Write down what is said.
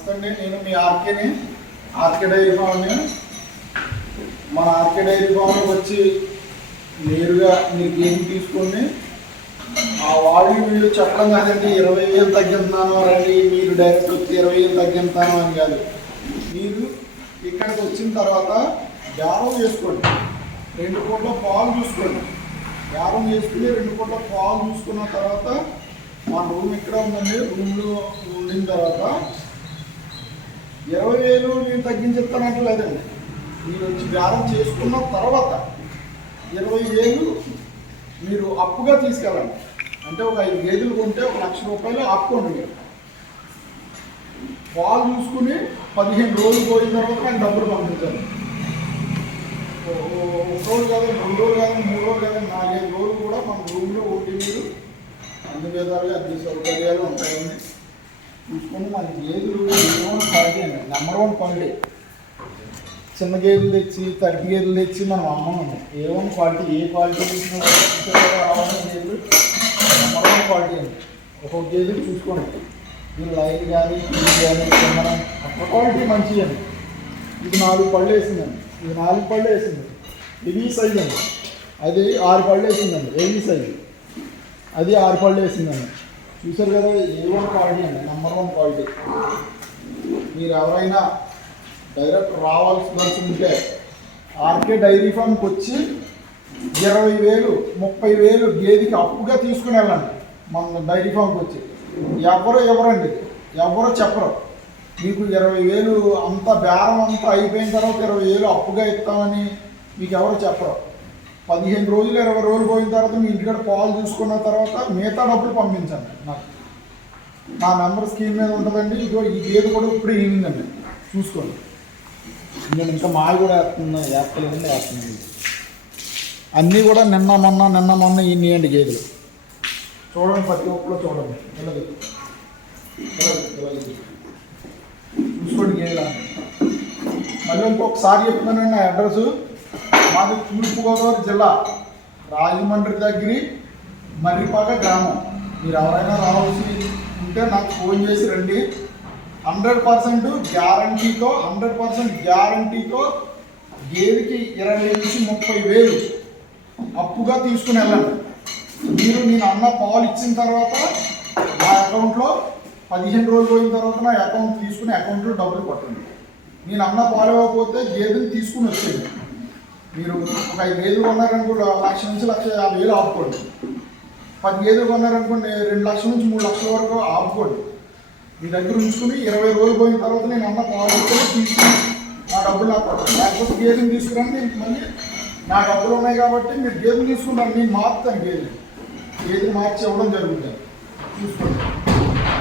నమస్తే అండి నేను మీ ఆర్కేని ఆర్కే డైరీ ఫామ్ని మన ఆర్కే డైరీ ఫామ్కి వచ్చి నేరుగా మీరు గేమ్ తీసుకొని ఆ వాళ్ళు వీళ్ళు చెప్పడం కాదండి ఇరవై వేలు తగ్గిస్తున్నాను రండి మీరు డైరెక్ట్ వచ్చి ఇరవై వేలు తగ్గిస్తాను అని కాదు. మీరు ఇక్కడికి వచ్చిన తర్వాత బేరం చేసుకోండి రెండు పూట్ల పాలు చూసుకోండి. బేరం చేసుకుని రెండు పూట్ల పాలు చూసుకున్న తర్వాత మా రూమ్ ఇక్కడ ఉందండి? రూమ్లో ఉండిన తర్వాత ఇరవై వేలు నేను తగ్గించేస్తానంటే లేదండి. మీరు వచ్చి బేరం చేసుకున్న తర్వాత ఇరవై వేలు మీరు అప్పుగా తీసుకెళ్ళండి. అంటే ఒక ఐదు గేదెలు కొంటే ఒక లక్ష రూపాయలు ఆపుకోండి మీరు. పాలు చూసుకుని పదిహేను రోజులు పోయిన తర్వాత నాకు డబ్బులు పంపించాలి ఒక రోజు కాదు రెండు రోజులు కాదు మూడు రోజులు కాదు నాలుగైదు రోజులు కూడా మన రూమ్లో ఉండి మీరు అన్ని విధాలుగా అన్ని సౌకర్యాలు ఉంటాయని చూసుకుని మన ఏది వన్ సాధ్యం నెంబర్ వన్ క్వాలిటీ చిన్న గేదెలు తెచ్చి తడి గేదెలు తెచ్చి మనం అమ్మం A one quality A quality చూసినా గేదెలు నెంబర్ వన్ క్వాలిటీ అండి. ఒక్కొక్క గేదెలు చూసుకోండి. ఇది లైట్ కానీ టీవీ కానీ కిందన అక్కడ క్వాలిటీ మంచిది అండి. ఇది నాలుగు పళ్ళు వేసిందండి. ఇది నాలుగు పళ్ళు వేసింది ఇది సైజ్ అండి. అది ఆరు పళ్ళు వేసిందండి. ఏవి సైజు అది ఆరు పళ్ళు వేసిందండి. చూసారు కదా ఏ వన్ క్వాలిటీ అండి నెంబర్ వన్ క్వాలిటీ మీరు ఎవరైనా డైరెక్ట్ రావాల్సి ఉంటే ఆర్కే డైరీ ఫామ్కి వచ్చి ఇరవై వేలు ముప్పై వేలు గేదెకి అప్పుగా తీసుకుని వెళ్ళండి. మన డైరీ ఫామ్కి వచ్చి. ఎవరు ఎవరండి? ఎవరో చెప్పరు. మీకు ఇరవై వేలు అంత బేరం అంతా అయిపోయిన తర్వాత ఇరవై వేలు అప్పుగా ఇస్తామని మీకు ఎవరు చెప్పరు. పదిహేను రోజులు ఇరవై రోజులు పోయిన తర్వాత మీ ఇంటికాడ పాలు చూసుకున్న తర్వాత మిగతా డబ్బులు పంపించండి నాకు. నా నెంబర్ స్కీమ్ మీద ఉంటుందండి. ఇదిగో ఈ గేదె కూడా ఇప్పుడు ఈవినింగ్ చూసుకోండి. నేను ఇంకా మాలు కూడా వేస్తున్నా వేస్తలేదండి వేస్తున్నాను. అన్నీ కూడా నిన్న మొన్న నిన్న మొన్న ఇన్నియండి గేదెలు చూడండి ప్రతి ఒక్కరు చూడండి. వెళ్ళదు చూసుకోండి గేదెలు మళ్ళీ ఇంకొకసారి చెప్తున్నానండి నా అడ్రస్. మాది తూర్పుగోదావరి జిల్లా రాజమండ్రి దగ్గర మర్రిపాక గ్రామం. మీరు ఎవరైనా రావాల్సి ఉంటే నాకు ఫోన్ చేసి రండి. హండ్రెడ్ పర్సెంట్ గ్యారంటీతో హండ్రెడ్ పర్సెంట్ గ్యారంటీతో గేదెకి ఇరవై నుంచి ముప్పై వేలు అప్పుగా తీసుకుని వెళ్ళండి. మీరు నేను అన్న పాలు ఇచ్చిన తర్వాత నా అకౌంట్లో పదిహేను రోజులు పోయిన తర్వాత నా అకౌంట్ తీసుకుని అకౌంట్లో డబ్బులు పట్టండి. నేను అన్న పాలు ఇవ్వకపోతే గేదెని తీసుకుని వచ్చేయండి. మీరు ఒక ఐదు గేదెలు కొన్నారనుకో లక్ష నుంచి లక్ష యాభై వేలు ఆపుకోండి. పది గేదెలు కొన్నారనుకోండి రెండు లక్షల నుంచి మూడు లక్షల వరకు ఆపుకోండి. మీ దగ్గర ఉంచుకుని ఇరవై రోజులు పోయిన తర్వాత నేను అన్న పాలు తీసుకుని నా డబ్బులు నాకు లేకపోతే గేదెని తీసుకురండి మళ్ళీ నా డబ్బులు ఉన్నాయి కాబట్టి మీరు గేదెలు తీసుకుంటాను నేను మార్పుతాను గేదెలు గేదెలు మార్చి ఇవ్వడం జరుగుతుంది. చూసుకోండి.